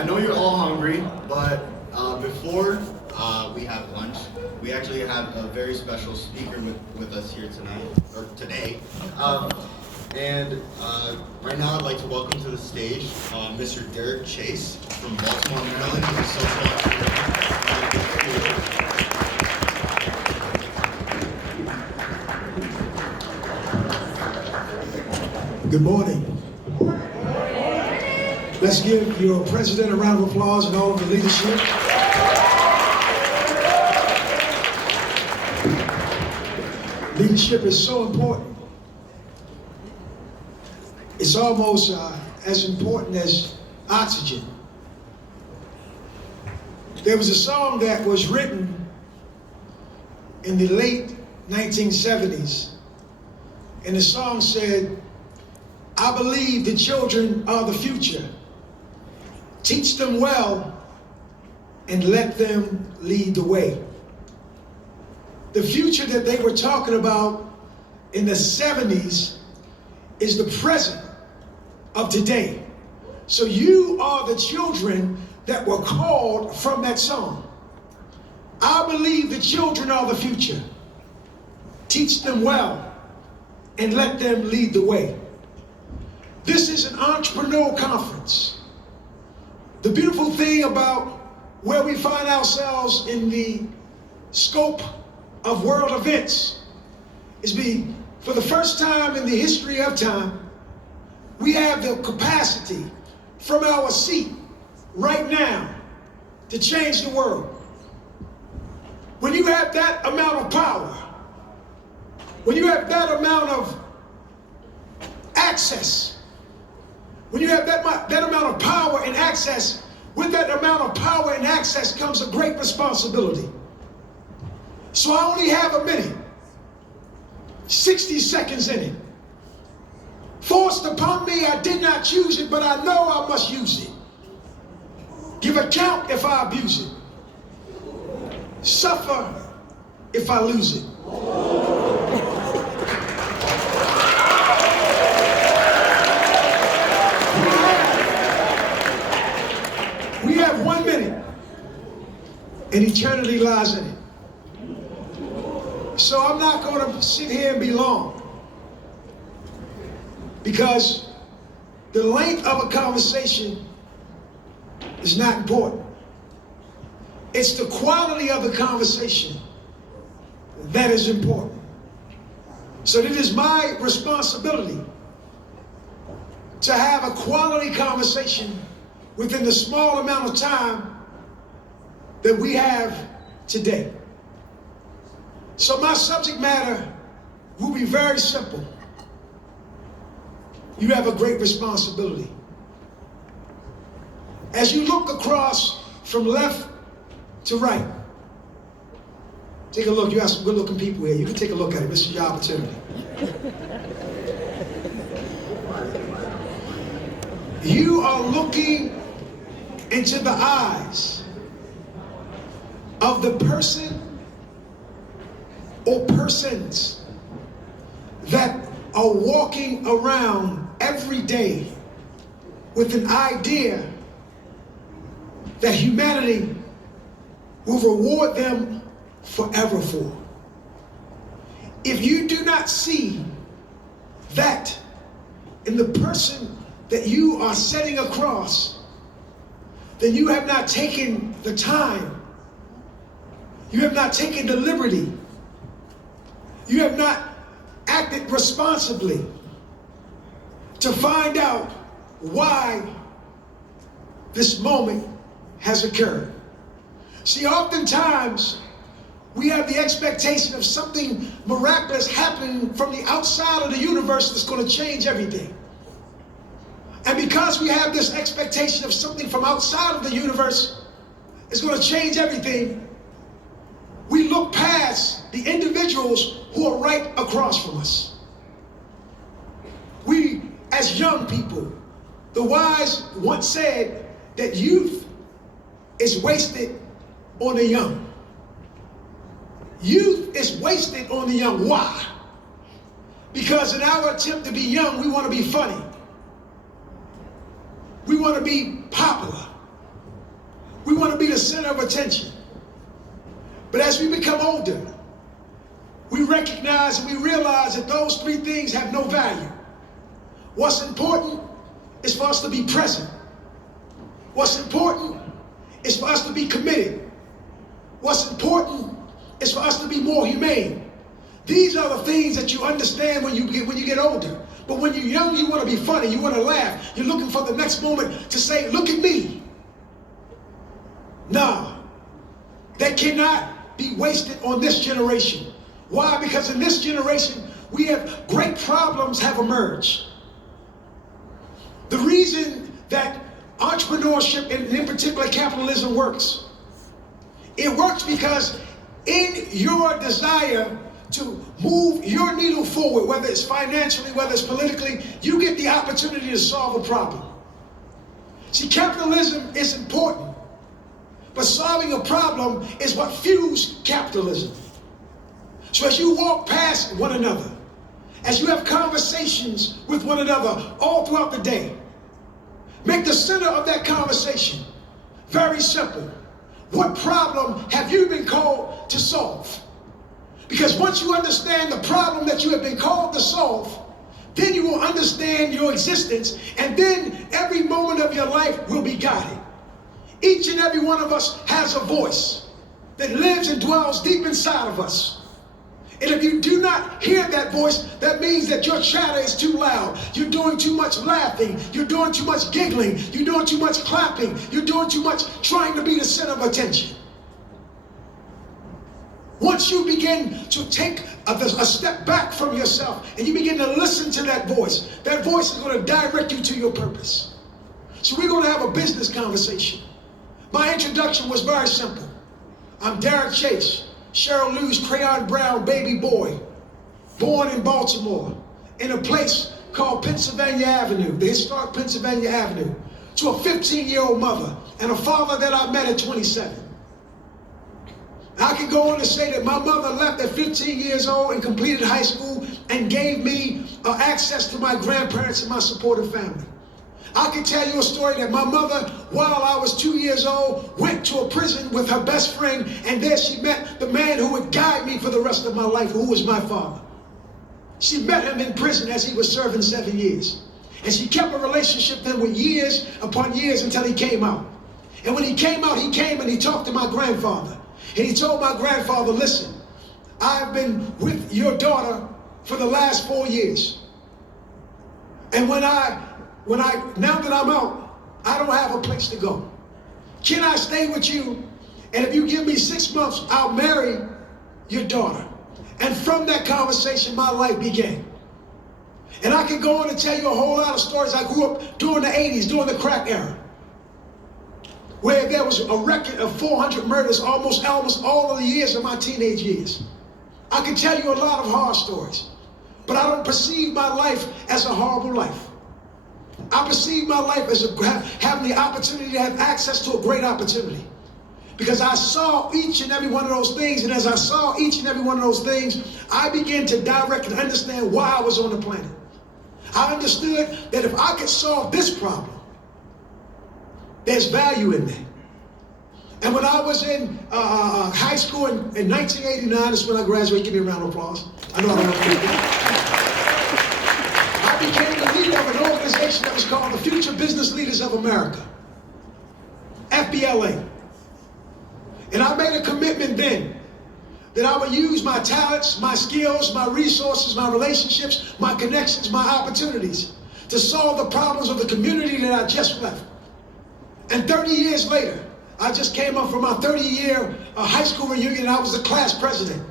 I know you're all hungry, but before we have lunch, we actually have a very special speaker with us here tonight, or today. Right now I'd like to welcome to the stage Mr. Derrick Chase from Baltimore, Maryland. He's a social entrepreneur. Good morning. Let's give your president a round of applause and all of the leadership. Leadership is so important. It's almost as important as oxygen. There was a song that was written in the late 1970s, and the song said, "I believe the children are the future. Teach them well and let them lead the way." The future that they were talking about in the 70s is the present of today. So you are the children that were called from that song. I believe the children are the future. Teach them well and let them lead the way. This is an entrepreneurial conference. The beautiful thing about where we find ourselves in the scope of world events is for the first time in the history of time, we have the capacity from our seat right now to change the world. When you have that amount of power, when you have that amount of access, when you have that amount of power and access, with that amount of power and access comes a great responsibility. So I only have a minute, 60 seconds in it. Forced upon me, I did not choose it, but I know I must use it. Give account if I abuse it. Suffer if I lose it. We have 1 minute, and eternity lies in it. So I'm not going to sit here and be long, because the length of a conversation is not important. It's the quality of the conversation that is important. So it is my responsibility to have a quality conversation within the small amount of time that we have today. So my subject matter will be very simple. You have a great responsibility. As you look across from left to right, take a look. You have some good looking people here. You can take a look at it. This is your opportunity. You are looking into the eyes of the person or persons that are walking around every day with an idea that humanity will reward them forever for. If you do not see that in the person that you are setting across, then you have not taken the time, you have not taken the liberty, you have not acted responsibly to find out why this moment has occurred. See, oftentimes we have the expectation of something miraculous happening from the outside of the universe that's going to change everything. And because we have this expectation of something from outside of the universe is going to change everything, we look past the individuals who are right across from us. We, as young people, the wise once said that youth is wasted on the young. Youth is wasted on the young. Why? Because in our attempt to be young, we want to be funny. We want to be popular. We want to be the center of attention. But as we become older, we recognize and we realize that those three things have no value. What's important is for us to be present. What's important is for us to be committed. What's important is for us to be more humane. These are the things that you understand when you get older. But when you're young, you want to be funny, you want to laugh. You're looking for the next moment to say, look at me. No, that cannot be wasted on this generation. Why? Because in this generation, we have great problems have emerged. The reason that entrepreneurship and in particular capitalism works, it works because in your desire to move your needle forward, whether it's financially, whether it's politically, you get the opportunity to solve a problem. See, capitalism is important, but solving a problem is what fuels capitalism. So as you walk past one another, as you have conversations with one another all throughout the day, make the center of that conversation very simple. What problem have you been called to solve? Because once you understand the problem that you have been called to solve, then you will understand your existence, and then every moment of your life will be guided. Each and every one of us has a voice that lives and dwells deep inside of us. And if you do not hear that voice, that means that your chatter is too loud. You're doing too much laughing. You're doing too much giggling. You're doing too much clapping. You're doing too much trying to be the center of attention. Once you begin to take a step back from yourself and you begin to listen to that voice is going to direct you to your purpose. So we're going to have a business conversation. My introduction was very simple. I'm Derrick Chase, Cheryl Lou's crayon brown baby boy, born in Baltimore, in a place called Pennsylvania Avenue, the historic Pennsylvania Avenue, to a 15-year-old mother and a father that I met at 27. I can go on to say that my mother left at 15 years old and completed high school and gave me access to my grandparents and my supportive family. I can tell you a story that my mother, while I was 2 years old, went to a prison with her best friend, and there she met the man who would guide me for the rest of my life, who was my father. She met him in prison as he was serving 7 years. And she kept a relationship with him with years upon years until he came out. And when he came out, he came and he talked to my grandfather. And he told my grandfather, listen, I've been with your daughter for the last 4 years. And now that I'm out, I don't have a place to go. Can I stay with you? And if you give me 6 months, I'll marry your daughter. And from that conversation, my life began. And I could go on and tell you a whole lot of stories. I grew up during the 80s, during the crack era, where there was a record of 400 murders almost all of the years of my teenage years. I can tell you a lot of horror stories, but I don't perceive my life as a horrible life. I perceive my life as having the opportunity to have access to a great opportunity. Because I saw each and every one of those things, and as I saw each and every one of those things, I began to direct and understand why I was on the planet. I understood that if I could solve this problem, there's value in that. And when I was in high school in 1989, that's when I graduated. Give me a round of applause. I know I don't have to do that. I became the leader of an organization that was called the Future Business Leaders of America, FBLA. And I made a commitment then that I would use my talents, my skills, my resources, my relationships, my connections, my opportunities to solve the problems of the community that I just left. And 30 years later, I just came up from my 30-year high school reunion, and I was the class president.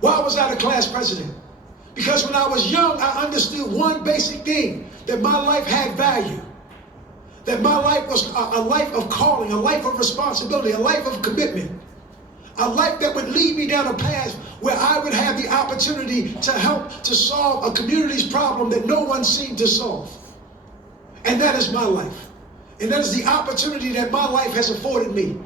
Why was I the class president? Because when I was young, I understood one basic thing, that my life had value. That my life was a life of calling, a life of responsibility, a life of commitment. A life that would lead me down a path where I would have the opportunity to help to solve a community's problem that no one seemed to solve. And that is my life. And that is the opportunity that my life has afforded me.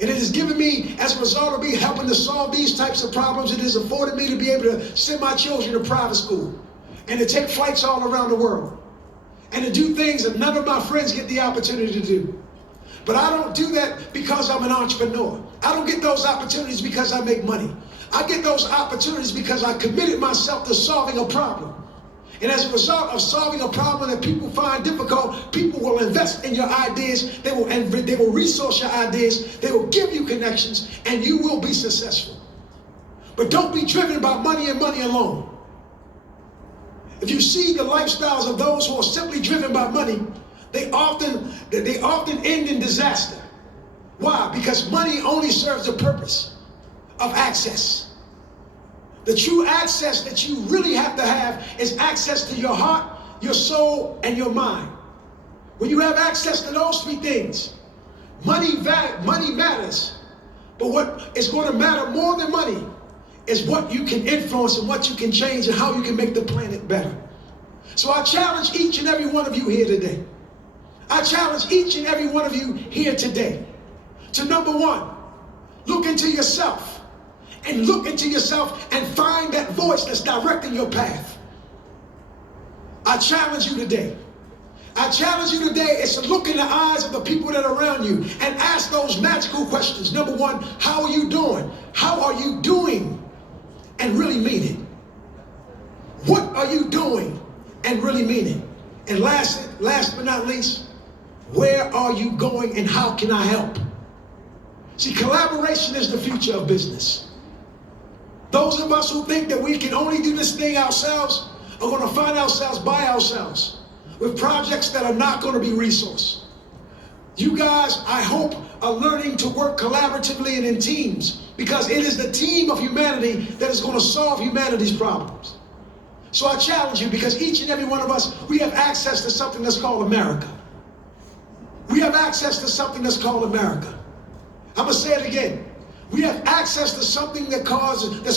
And it has given me, as a result of me helping to solve these types of problems, it has afforded me to be able to send my children to private school and to take flights all around the world and to do things that none of my friends get the opportunity to do. But I don't do that because I'm an entrepreneur. I don't get those opportunities because I make money. I get those opportunities because I committed myself to solving a problem. And as a result of solving a problem that people find difficult, people will invest in your ideas. They will resource your ideas. They will give you connections, and you will be successful. But don't be driven by money and money alone. If you see the lifestyles of those who are simply driven by money, they often end in disaster. Why? Because money only serves the purpose of access. The true access that you really have to have is access to your heart, your soul, and your mind. When you have access to those three things, money matters. But what is going to matter more than money is what you can influence and what you can change and how you can make the planet better. So I challenge each and every one of you here today. I challenge each and every one of you here today to, number one, look into yourself. And look into yourself and find that voice that's directing your path. I challenge you today. I challenge you today is to look in the eyes of the people that are around you and ask those magical questions. Number one, how are you doing? How are you doing? And really mean it. What are you doing? And really mean it. And last but not least, where are you going and how can I help? See, collaboration is the future of business. Those of us who think that we can only do this thing ourselves are going to find ourselves by ourselves with projects that are not going to be resourced. You guys, I hope, are learning to work collaboratively and in teams, because it is the team of humanity that is going to solve humanity's problems. So I challenge you, because each and every one of us, we have access to something that's called America. We have access to something that's called America. I'm going to say it again. We have access to something that's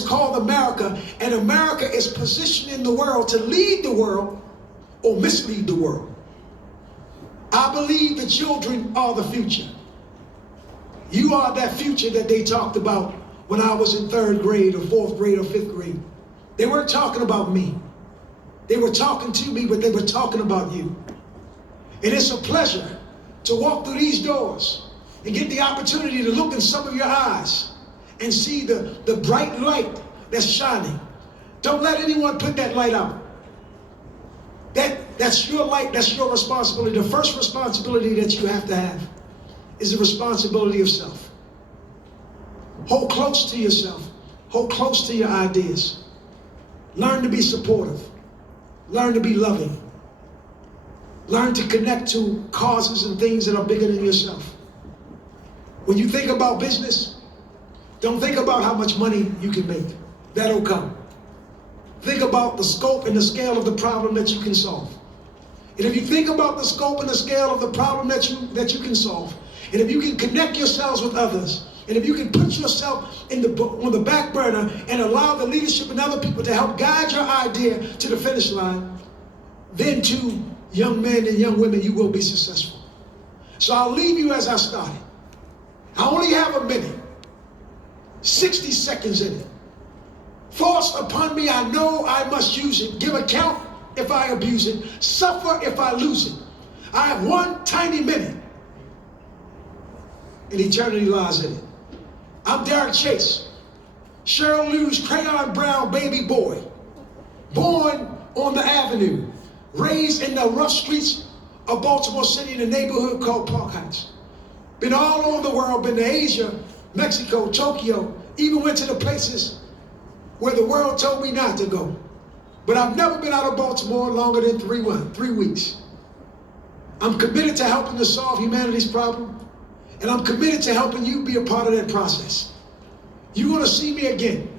called America, and America is positioned in the world to lead the world or mislead the world. I believe the children are the future. You are that future that they talked about when I was in 3rd grade or 4th grade or 5th grade. They weren't talking about me. They were talking to me, but they were talking about you. And it's a pleasure to walk through these doors and get the opportunity to look in some of your eyes and see the bright light that's shining. Don't let anyone put that light out. That's your light, that's your responsibility. The first responsibility that you have to have is the responsibility of self. Hold close to yourself. Hold close to your ideas. Learn to be supportive. Learn to be loving. Learn to connect to causes and things that are bigger than yourself. When you think about business, don't think about how much money you can make. That'll come. Think about the scope and the scale of the problem that you can solve. And if you think about the scope and the scale of the problem that you can solve, and if you can connect yourselves with others, and if you can put yourself on the back burner and allow the leadership and other people to help guide your idea to the finish line, then too, young men and young women, you will be successful. So I'll leave you as I started. I only have a minute, 60 seconds in it. Forced upon me, I know I must use it. Give account if I abuse it. Suffer if I lose it. I have one tiny minute, and eternity lies in it. I'm Derrick Chase, Cheryl Lou's crayon brown baby boy, born on the avenue, raised in the rough streets of Baltimore City in a neighborhood called Park Heights. Been all over the world, been to Asia, Mexico, Tokyo, even went to the places where the world told me not to go. But I've never been out of Baltimore longer than 3 weeks. I'm committed to helping to solve humanity's problem, and I'm committed to helping you be a part of that process. You're gonna see me again.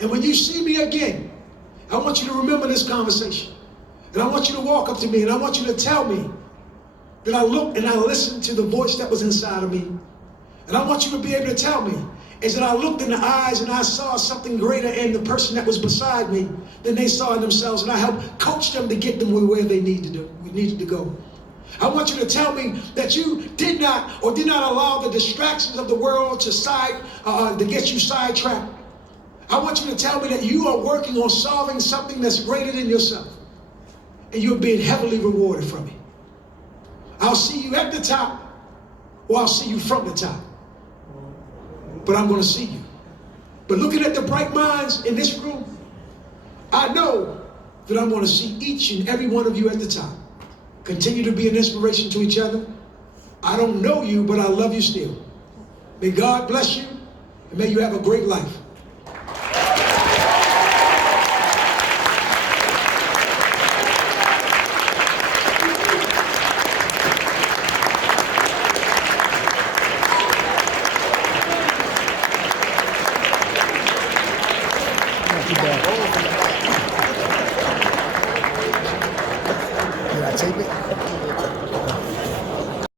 And when you see me again, I want you to remember this conversation. And I want you to walk up to me and I want you to tell me that I looked and I listened to the voice that was inside of me. And I want you to be able to tell me is that I looked in the eyes and I saw something greater in the person that was beside me than they saw in themselves, and I helped coach them to get them where they needed to go. I want you to tell me that you did not allow the distractions of the world to get you sidetracked. I want you to tell me that you are working on solving something that's greater than yourself, and you're being heavily rewarded from it. I'll see you at the top, or I'll see you from the top. But I'm going to see you. But looking at the bright minds in this room, I know that I'm going to see each and every one of you at the top. Continue to be an inspiration to each other. I don't know you, but I love you still. May God bless you, and may you have a great life.